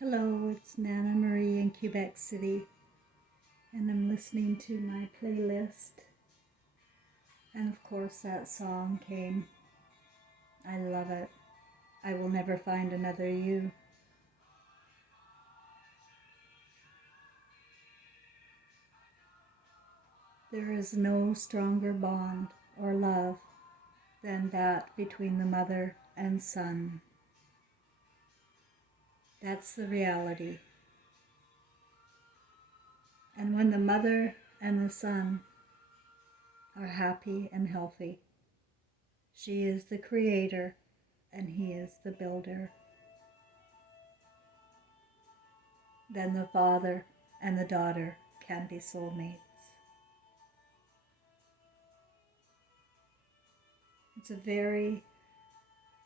Hello, it's Nana Marie in Quebec City, and I'm listening to my playlist. And of course, that song came. I love it. I will never find another you. There is no stronger bond or love than that between the mother and son. That's the reality. And when the mother and the son are happy and healthy, she is the creator and he is the builder. Then the father and the daughter can be soulmates. It's a very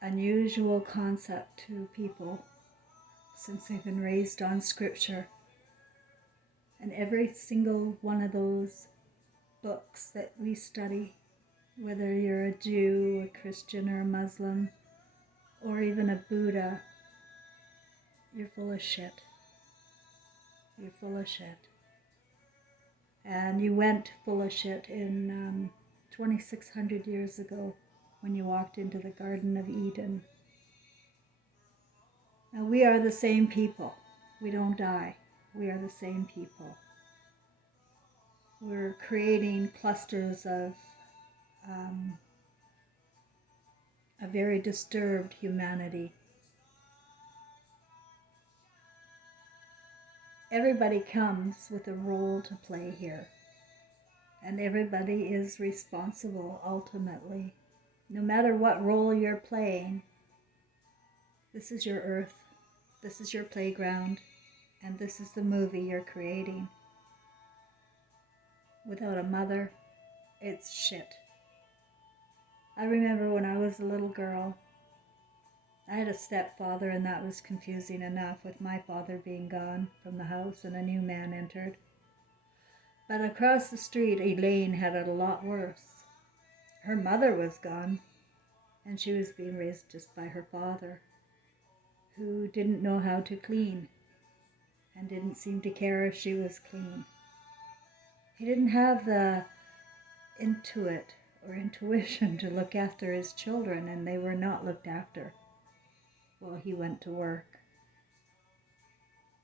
unusual concept to people since they've been raised on scripture. And every single one of those books that we study, whether you're a Jew, a Christian, or a Muslim, or even a Buddha, you're full of shit. You're full of shit. And you went full of shit in 2,600 years ago when you walked into the Garden of Eden. Now, we are the same people. We don't die. We are the same people. We're creating clusters of a very disturbed humanity. Everybody comes with a role to play here, and everybody is responsible ultimately. No matter what role you're playing, this is your earth, this is your playground, and this is the movie you're creating. Without a mother, it's shit. I remember when I was a little girl, I had a stepfather, and that was confusing enough with my father being gone from the house and a new man entered. But across the street, Elaine had it a lot worse. Her mother was gone, and she was being raised just by her father, who didn't know how to clean and didn't seem to care if she was clean. He didn't have the intuition to look after his children, and they were not looked after. Well, he went to work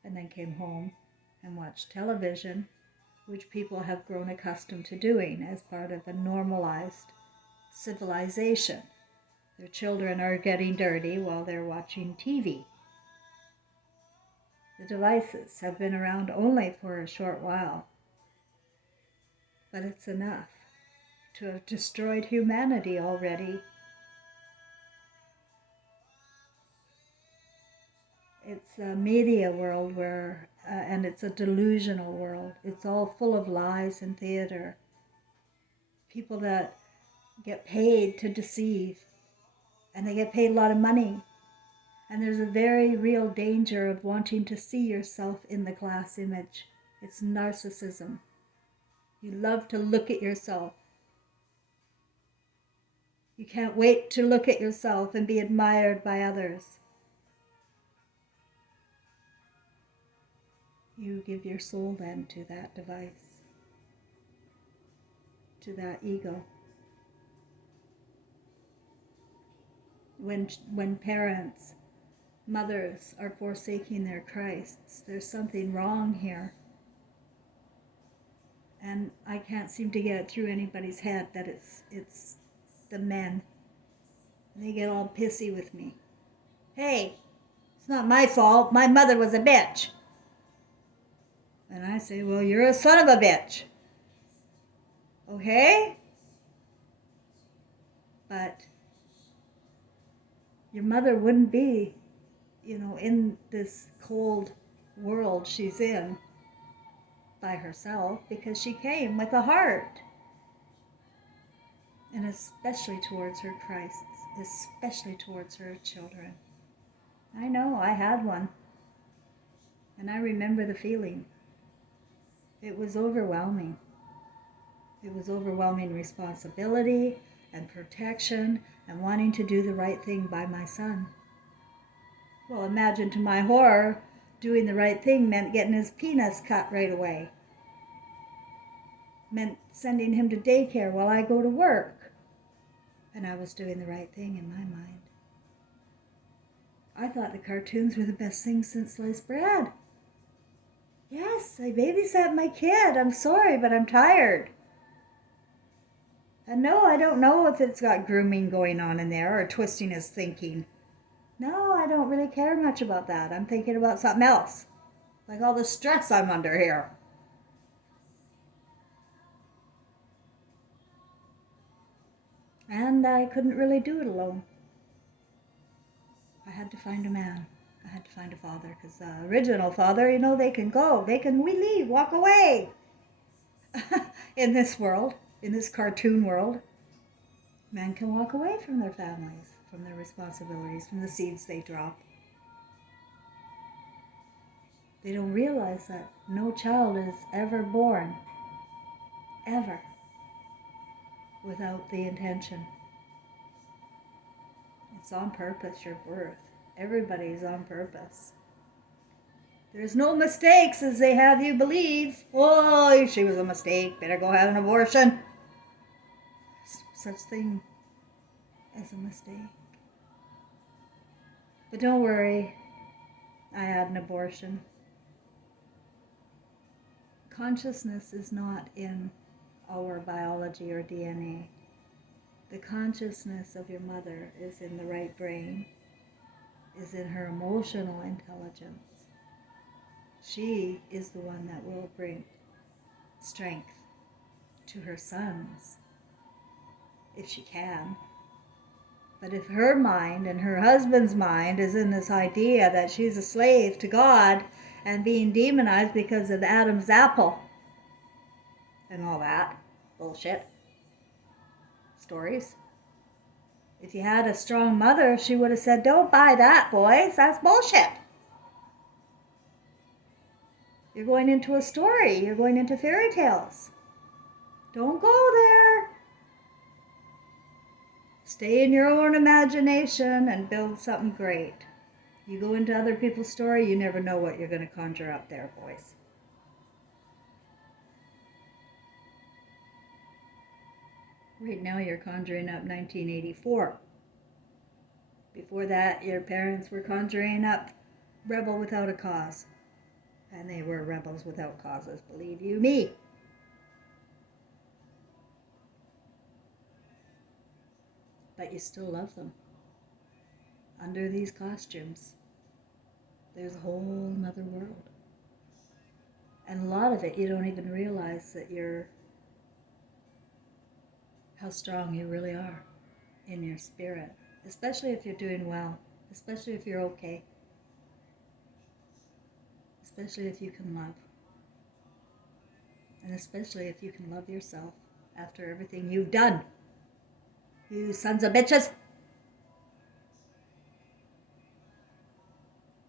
and then came home and watched television, which people have grown accustomed to doing as part of a normalized civilization. Their children are getting dirty while they're watching TV. The devices have been around only for a short while, but it's enough to have destroyed humanity already. It's a media world and it's a delusional world. It's all full of lies and theater. People that get paid to deceive, and they get paid a lot of money. And there's a very real danger of wanting to see yourself in the glass image. It's narcissism. You love to look at yourself. You can't wait to look at yourself and be admired by others. You give your soul then to that device, to that ego. When parents, mothers are forsaking their Christs, there's something wrong here. And I can't seem to get it through anybody's head that it's the men. And they get all pissy with me. Hey, it's not my fault. My mother was a bitch. And I say, well, you're a son of a bitch. Okay? But your mother wouldn't be, in this cold world she's in by herself, because she came with a heart. And especially towards her Christ, especially towards her children. I know, I had one. And I remember the feeling. It was overwhelming. It was overwhelming responsibility and protection and wanting to do the right thing by my son. Well, imagine to my horror, doing the right thing meant getting his penis cut right away. Meant sending him to daycare while I go to work. And I was doing the right thing in my mind. I thought the cartoons were the best thing since sliced bread. Yes, I babysat my kid. I'm sorry, but I'm tired. And no, I don't know if it's got grooming going on in there or twisting his thinking. No, I don't really care much about that. I'm thinking about something else. Like all the stress I'm under here. And I couldn't really do it alone. I had to find a man. I had to find a father, because the original father, they can go. We leave, walk away. In this world, in this cartoon world, men can walk away from their families, from their responsibilities, from the seeds they drop. They don't realize that no child is ever born, ever, without the intention. It's on purpose, your birth. Everybody's on purpose. There's no mistakes as they have you believe. Oh, she was a mistake. Better go have an abortion. Such thing as a mistake. But don't worry. I had an abortion. Consciousness is not in our biology or DNA. The consciousness of your mother is in the right brain, is in her emotional intelligence. She is the one that will bring strength to her sons, if she can. But if her mind and her husband's mind is in this idea that she's a slave to God and being demonized because of Adam's apple and all that bullshit stories. If you had a strong mother, she would have said, don't buy that, boys. That's bullshit. You're going into a story. You're going into fairy tales. Don't go there. Stay in your own imagination and build something great. You go into other people's story, you never know what you're going to conjure up there, boys. Right now you're conjuring up 1984. Before that, your parents were conjuring up rebel without a cause. And they were rebels without causes, believe you me. But you still love them. Under these costumes, there's a whole nother world. And a lot of it, you don't even realize that how strong you really are in your spirit. Especially if you're doing well. Especially if you're okay. Especially if you can love. And especially if you can love yourself after everything you've done. You sons of bitches.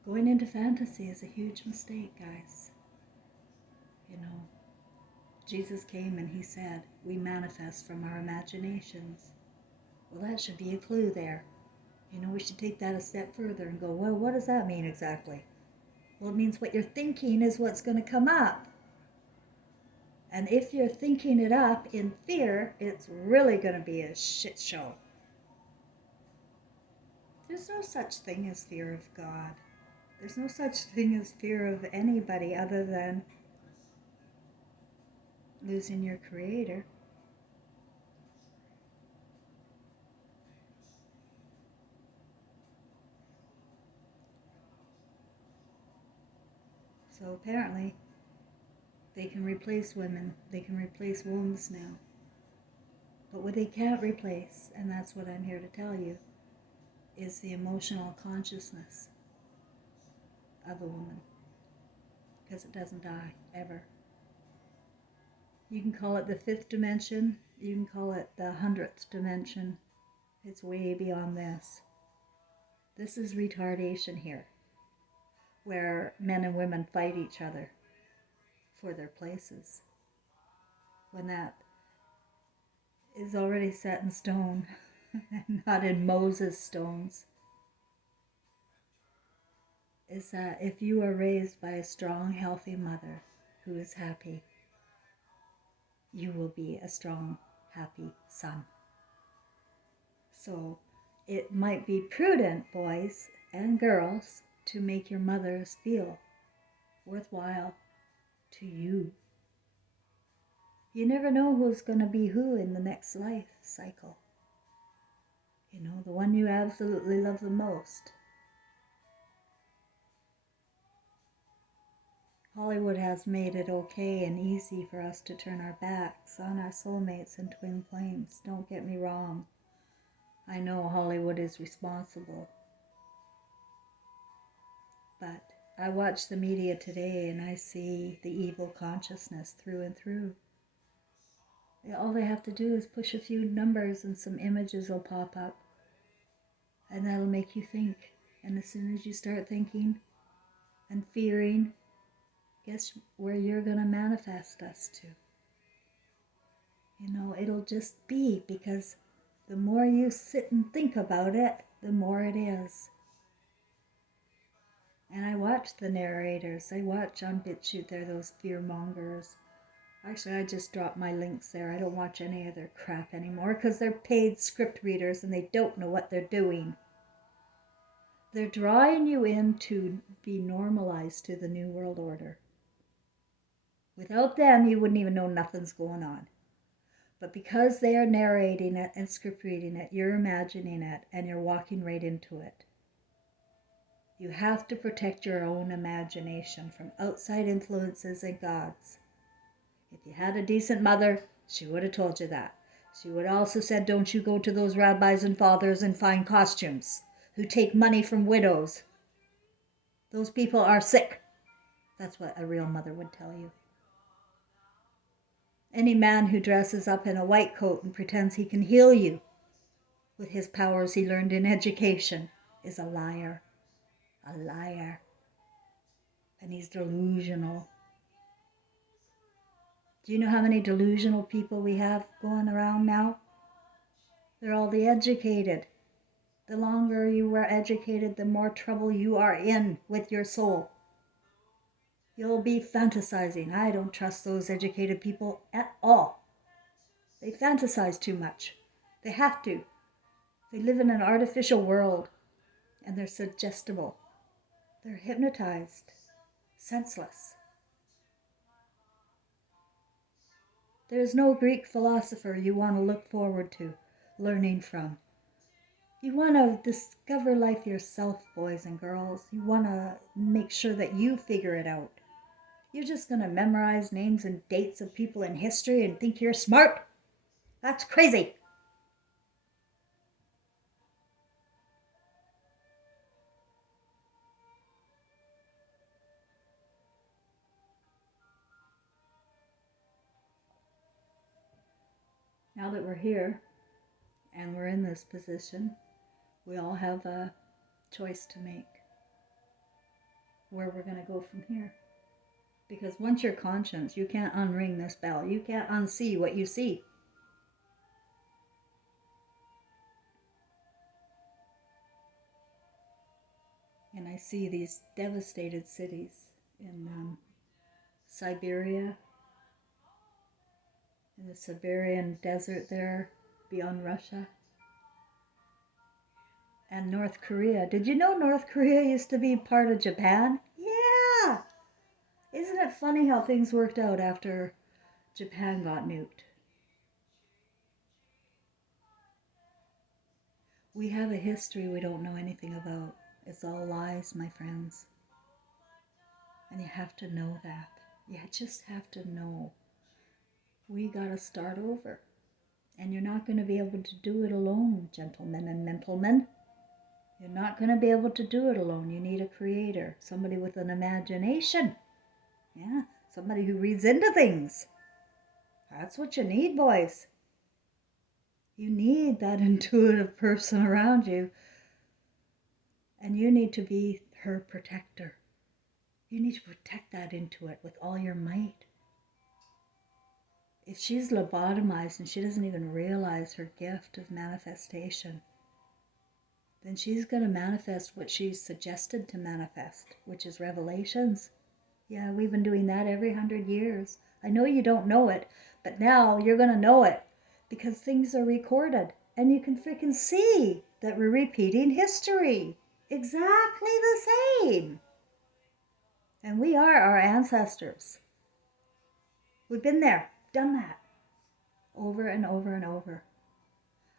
Going into fantasy is a huge mistake, guys. Jesus came and he said, we manifest from our imaginations. Well, that should be a clue there. We should take that a step further and go, well, what does that mean exactly? Well, it means what you're thinking is what's going to come up. And if you're thinking it up in fear, it's really going to be a shit show. There's no such thing as fear of God. There's no such thing as fear of anybody other than losing your creator. So apparently, they can replace women. They can replace wombs now. But what they can't replace, and that's what I'm here to tell you, is the emotional consciousness of a woman. Because it doesn't die, ever. You can call it the 5th dimension. You can call it the 100th dimension. It's way beyond this. This is retardation here, where men and women fight each other for their places. When that is already set in stone, and not in Moses stones. is that if you are raised by a strong, healthy mother who is happy, you will be a strong, happy son. So it might be prudent, boys and girls, to make your mothers feel worthwhile to you. You never know who's going to be who in the next life cycle. You know, the one you absolutely love the most. Hollywood has made it okay and easy for us to turn our backs on our soulmates and twin flames. Don't get me wrong. I know Hollywood is responsible. But I watch the media today and I see the evil consciousness through and through. All they have to do is push a few numbers and some images will pop up. And that'll make you think. And as soon as you start thinking and fearing, guess where you're going to manifest us to? You know, it'll just be, because the more you sit and think about it, the more it is. And I watch the narrators. I watch on BitChute, they're those fear mongers. Actually, I just dropped my links there. I don't watch any of their crap anymore because they're paid script readers and they don't know what they're doing. They're drawing you in to be normalized to the New World Order. Without them, you wouldn't even know nothing's going on. But because they are narrating it and script reading it, you're imagining it and you're walking right into it. You have to protect your own imagination from outside influences and gods. If you had a decent mother, she would have told you that. She would have also said, don't you go to those rabbis and fathers in fine costumes who take money from widows. Those people are sick. That's what a real mother would tell you. Any man who dresses up in a white coat and pretends he can heal you with his powers he learned in education is a liar. A liar. And he's delusional. Do you know how many delusional people we have going around now? They're all the educated. The longer you are educated, the more trouble you are in with your soul. You'll be fantasizing. I don't trust those educated people at all. They fantasize too much. They have to. They live in an artificial world, and they're suggestible. They're hypnotized, senseless. There's no Greek philosopher you want to look forward to learning from. You want to discover life yourself, boys and girls. You want to make sure that you figure it out. You're just going to memorize names and dates of people in history and think you're smart? That's crazy. Now that we're here and we're in this position, we all have a choice to make where we're going to go from here. Because once you're conscious, you can't unring this bell. You can't unsee what you see. And I see these devastated cities in Siberia, in the Siberian desert there beyond Russia, and North Korea. Did you know North Korea used to be part of Japan? Yeah! Isn't it funny how things worked out after Japan got nuked? We have a history we don't know anything about. It's all lies, my friends. And you have to know that. You just have to know. We gotta start over. And you're not going to be able to do it alone, gentlemen and gentlemen. You're not going to be able to do it alone. You need a creator, somebody with an imagination. Yeah, somebody who reads into things. That's what you need, boys. You need that intuitive person around you. And you need to be her protector. You need to protect that intuit with all your might. If she's lobotomized and she doesn't even realize her gift of manifestation, then she's going to manifest what she's suggested to manifest, which is revelations. Yeah, we've been doing that every 100 years. I know you don't know it, but now you're going to know it because things are recorded and you can freaking see that we're repeating history. Exactly the same. And we are our ancestors. We've been there, done that, over and over and over.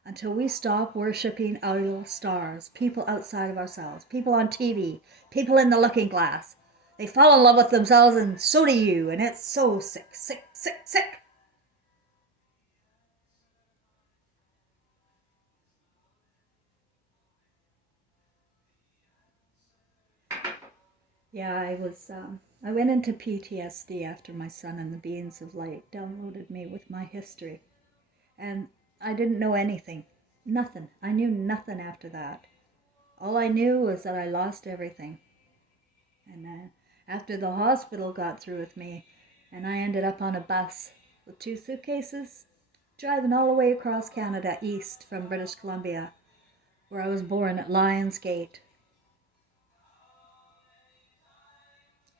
Until we stop worshiping idol stars, people outside of ourselves, people on TV, people in the looking glass. They fall in love with themselves and so do you, and it's so sick, sick, sick, sick. Yeah, I went into PTSD after my son and the Beings of Light downloaded me with my history. And I didn't know anything. Nothing. I knew nothing after that. All I knew was that I lost everything. And after the hospital got through with me, and I ended up on a bus with 2 suitcases, driving all the way across Canada east from British Columbia, where I was born at Lions Gate.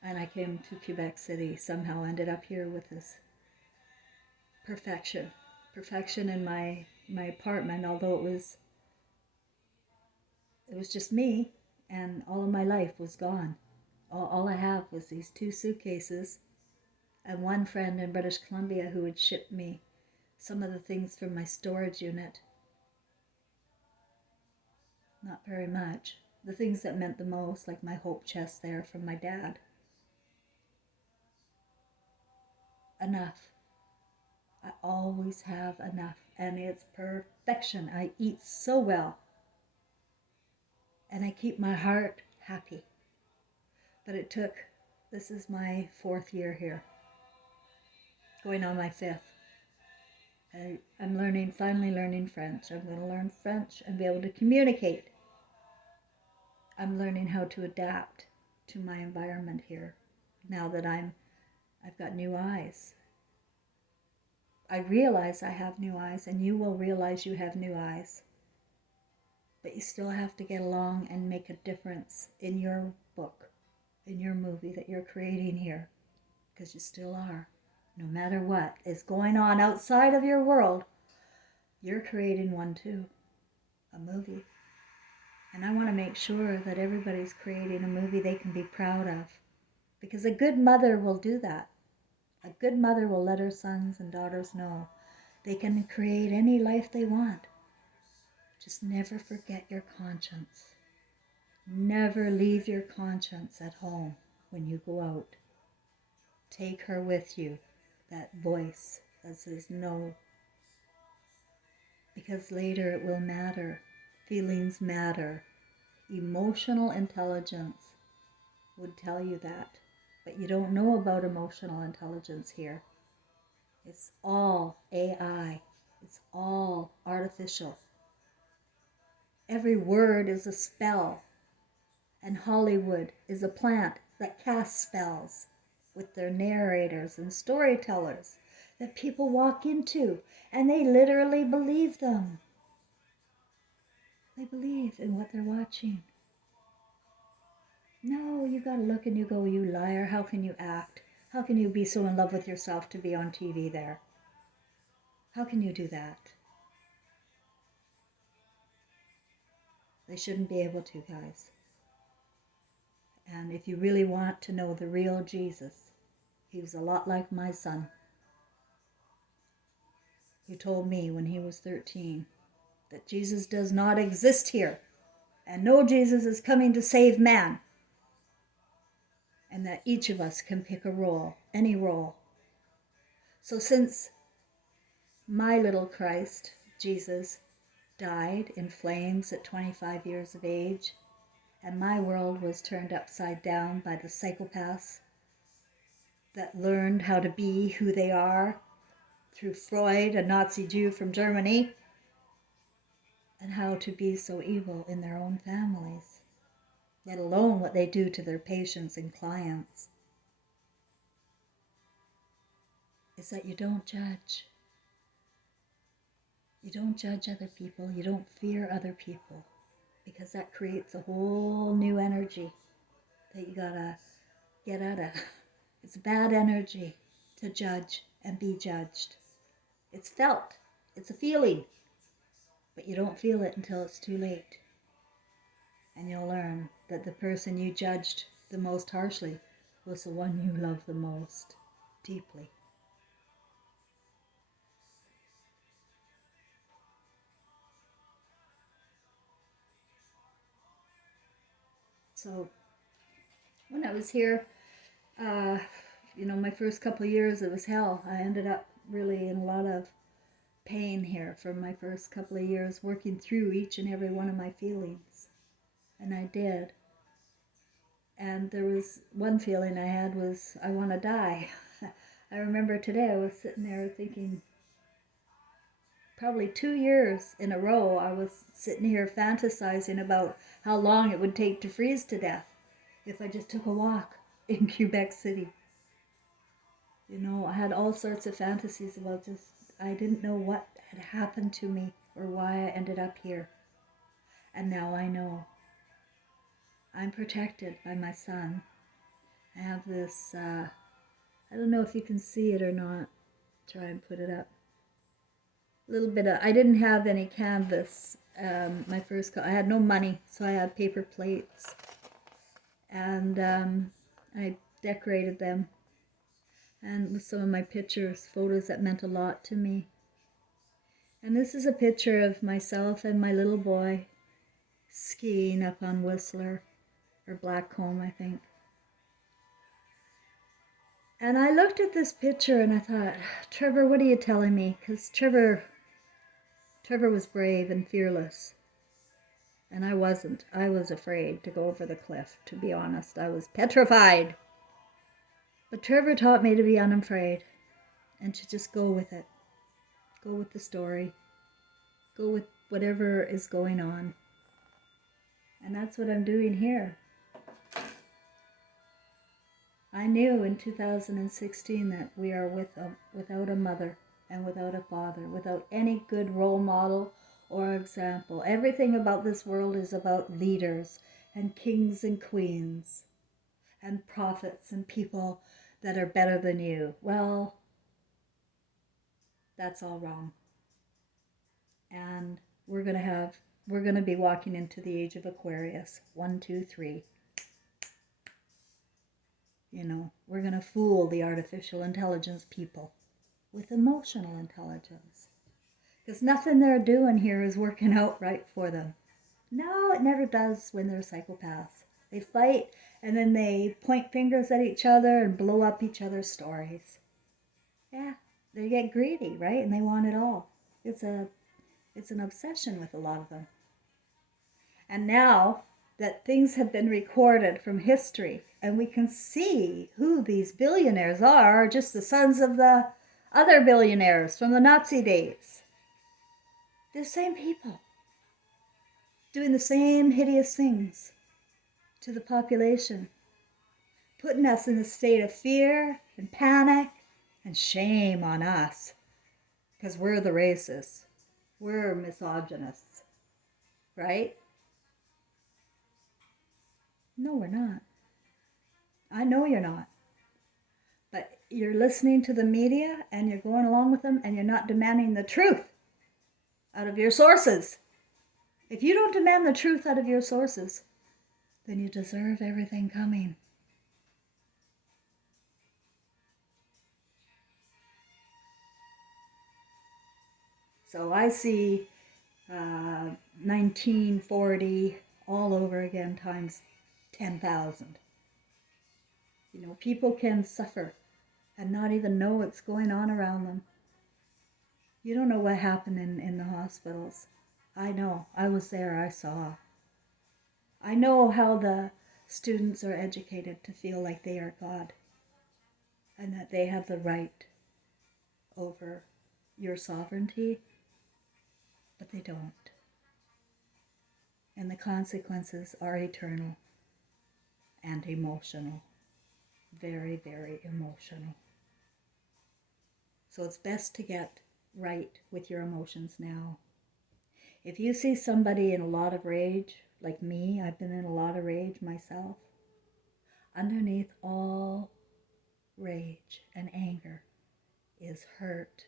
And I came to Quebec City, somehow ended up here with this perfection. Perfection in my apartment, although it was just me, and all of my life was gone. All I have was these 2 suitcases and one friend in British Columbia who would ship me some of the things from my storage unit. Not very much. The things that meant the most, like my hope chest there from my dad. Enough. I always have enough, and it's perfection. I eat so well, and I keep my heart happy. But this is my 4th year here, going on my 5th. I'm finally learning French. I'm going to learn French and be able to communicate. I'm learning how to adapt to my environment here now that I've got new eyes. I realize I have new eyes, and you will realize you have new eyes. But you still have to get along and make a difference in your book, in your movie that you're creating here, because you still are. No matter what is going on outside of your world, you're creating one too, a movie. And I want to make sure that everybody's creating a movie they can be proud of, because a good mother will do that. A good mother will let her sons and daughters know they can create any life they want. Just never forget your conscience. Never leave your conscience at home when you go out. Take her with you, that voice that says no. Because later it will matter. Feelings matter. Emotional intelligence would tell you that. But you don't know about emotional intelligence here. It's all AI. It's all artificial. Every word is a spell. And Hollywood is a plant that casts spells with their narrators and storytellers that people walk into, and they literally believe them. They believe in what they're watching. No, you gotta look and you go, you liar, how can you act? How can you be so in love with yourself to be on TV there? How can you do that? They shouldn't be able to, guys. And if you really want to know the real Jesus, he was a lot like my son, who told me when he was 13 that Jesus does not exist here, and no Jesus is coming to save man, and that each of us can pick a role, any role. So since my little Christ, Jesus, died in flames at 25 years of age, and my world was turned upside down by the psychopaths that learned how to be who they are through Freud, a Nazi Jew from Germany, and how to be so evil in their own families, let alone what they do to their patients and clients, is that you don't judge. You don't judge other people. You don't fear other people, because that creates a whole new energy that you gotta get out of. It's bad energy to judge and be judged. It's felt. It's a feeling. But you don't feel it until it's too late. And you'll learn that the person you judged the most harshly was the one you loved the most deeply. So when I was here, my first couple of years, it was hell. I ended up really in a lot of pain here for my first couple of years, working through each and every one of my feelings. And I did. And there was one feeling I had was, I want to die. I remember today I was sitting there thinking, probably 2 years in a row, I was sitting here fantasizing about how long it would take to freeze to death if I just took a walk in Quebec City. I had all sorts of fantasies about just, I didn't know what had happened to me or why I ended up here. And now I know. I'm protected by my son. I have this, I don't know if you can see it or not. Try and put it up. A little bit of, I didn't have any canvas. I had no money, so I had paper plates. And I decorated them. And with some of my pictures, photos that meant a lot to me. And this is a picture of myself and my little boy skiing up on Whistler, or Blackcomb, I think. And I looked at this picture and I thought, Trevor, what are you telling me? Because Trevor was brave and fearless. And I wasn't. I was afraid to go over the cliff, to be honest. I was petrified. But Trevor taught me to be unafraid and to just go with it. Go with the story. Go with whatever is going on. And that's what I'm doing here. I knew in 2016 that we are without a mother and without a father, without any good role model or example. Everything about this world is about leaders and kings and queens and prophets and people that are better than you. Well, that's all wrong. And we're going to be walking into the age of Aquarius. 1, 2, 3. We're going to fool the artificial intelligence people with emotional intelligence. Because nothing they're doing here is working out right for them. No, it never does when they're psychopaths. They fight and then they point fingers at each other and blow up each other's stories. Yeah, they get greedy, right? And they want it all. It's an obsession with a lot of them. And now that things have been recorded from history and we can see who these billionaires are just the sons of the other billionaires from the Nazi days. They're the same people doing the same hideous things to the population, putting us in a state of fear and panic and shame on us because we're the racists. We're misogynists, right? No, we're not. I know you're not. But you're listening to the media and you're going along with them and you're not demanding the truth out of your sources. If you don't demand the truth out of your sources, then you deserve everything coming. So I see 1940 all over again times 10,000. People can suffer and not even know what's going on around them. You don't know what happened in the hospitals. I know. I was there. I saw. I know how the students are educated to feel like they are God and that they have the right over your sovereignty, but they don't. And the consequences are eternal and emotional. Very, very emotional. So it's best to get right with your emotions now. If you see somebody in a lot of rage, like me, I've been in a lot of rage myself. Underneath all rage and anger is hurt.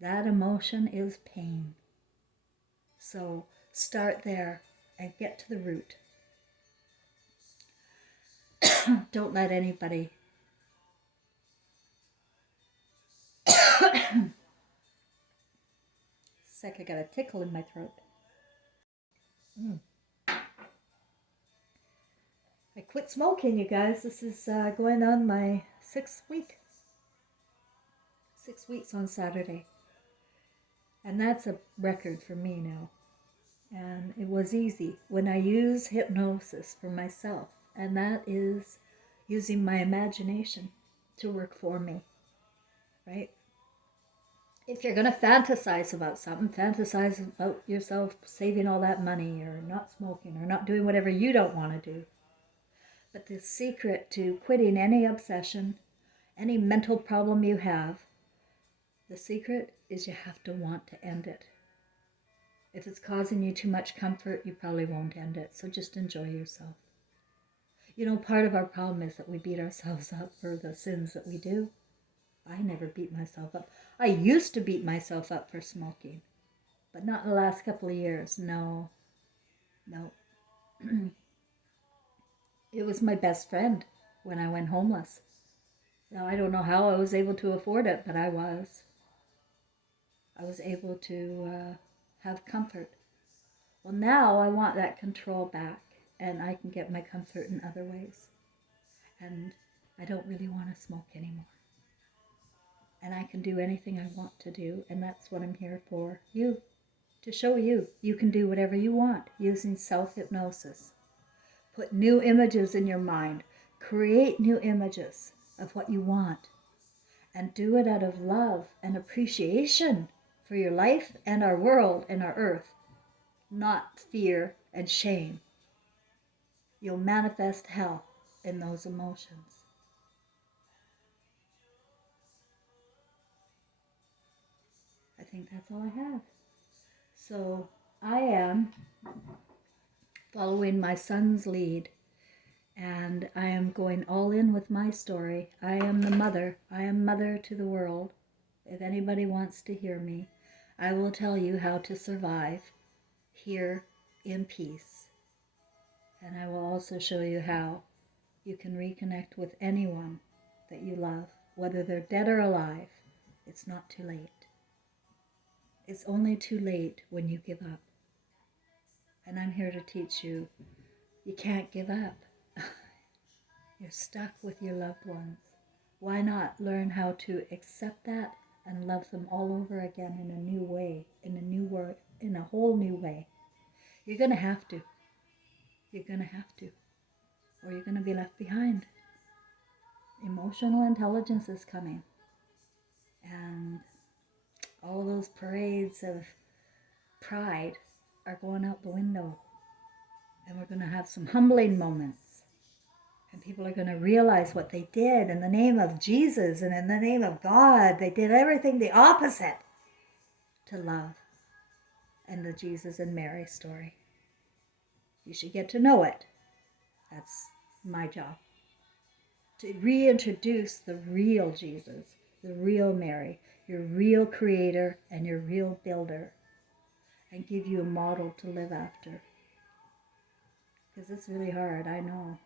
That emotion is pain. So start there and get to the root. Don't let anybody sick. I got a tickle in my throat. I quit smoking, you guys. This is going on my 6th week. 6 weeks on Saturday. And that's a record for me now. And it was easy when I use hypnosis for myself. And that is using my imagination to work for me, right? If you're going to fantasize about something, fantasize about yourself saving all that money or not smoking or not doing whatever you don't want to do. But the secret to quitting any obsession, any mental problem you have, the secret is you have to want to end it. If it's causing you too much comfort, you probably won't end it. So just enjoy yourself. You know, part of our problem is that we beat ourselves up for the sins that we do. I never beat myself up. I used to beat myself up for smoking, but not in the last couple of years. No. It was my best friend when I went homeless. Now, I don't know how I was able to afford it, but I was. I was able to have comfort. Well, now I want that control back, and I can get my comfort in other ways. And I don't really want to smoke anymore. And I can do anything I want to do, and that's what I'm here for. You, to show you can do whatever you want using self-hypnosis. Put new images in your mind. Create new images of what you want. And do it out of love and appreciation for your life and our world and our earth, not fear and shame. You'll manifest health in those emotions. I think that's all I have. So I am following my son's lead, and I am going all in with my story. I am the mother. I am mother to the world. If anybody wants to hear me, I will tell you how to survive here in peace. And I will also show you how you can reconnect with anyone that you love, whether they're dead or alive. It's not too late. It's only too late when you give up. And I'm here to teach you, you can't give up. You're stuck with your loved ones. Why not learn how to accept that and love them all over again in a new way, in a new word, in a whole new way? You're going to have to. You're going to have to. Or you're going to be left behind. Emotional intelligence is coming. And all those parades of pride are going out the window. And we're going to have some humbling moments. And people are going to realize what they did in the name of Jesus and in the name of God. They did everything the opposite to love and the Jesus and Mary story. You should get to know it. That's my job. To reintroduce the real Jesus, the real Mary, your real creator and your real builder, and give you a model to live after. Because it's really hard, I know.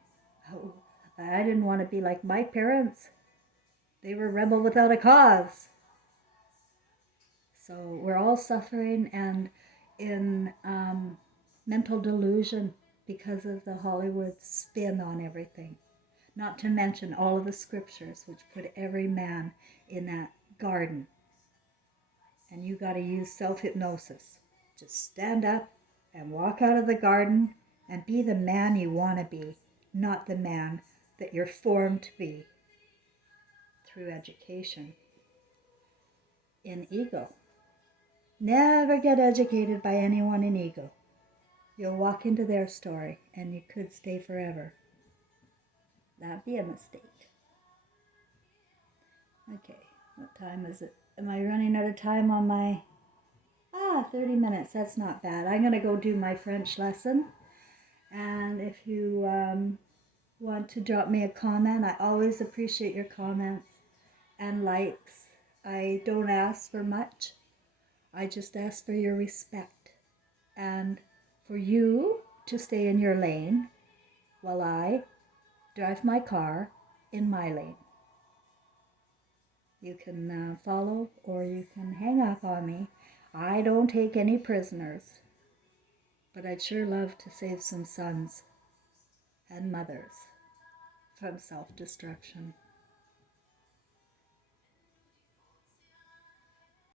Oh, I didn't want to be like my parents. They were rebel without a cause. So we're all suffering and in mental delusion because of the Hollywood spin on everything. Not to mention all of the scriptures which put every man in that garden. And you got to use self-hypnosis. Just stand up and walk out of the garden and be the man you want to be, not the man that you're formed to be through education in ego. Never get educated by anyone in ego. You'll walk into their story and you could stay forever. That'd be a mistake. Okay, what time is it? Am I running out of time on my... 30 minutes, that's not bad. I'm going to go do my French lesson And if you want to drop me a comment, I always appreciate your comments and likes. I don't ask for much. I just ask for your respect and for you to stay in your lane while I drive my car in my lane. You can follow or you can hang up on me. I don't take any prisoners, but I'd sure love to save some sons and mothers from self-destruction.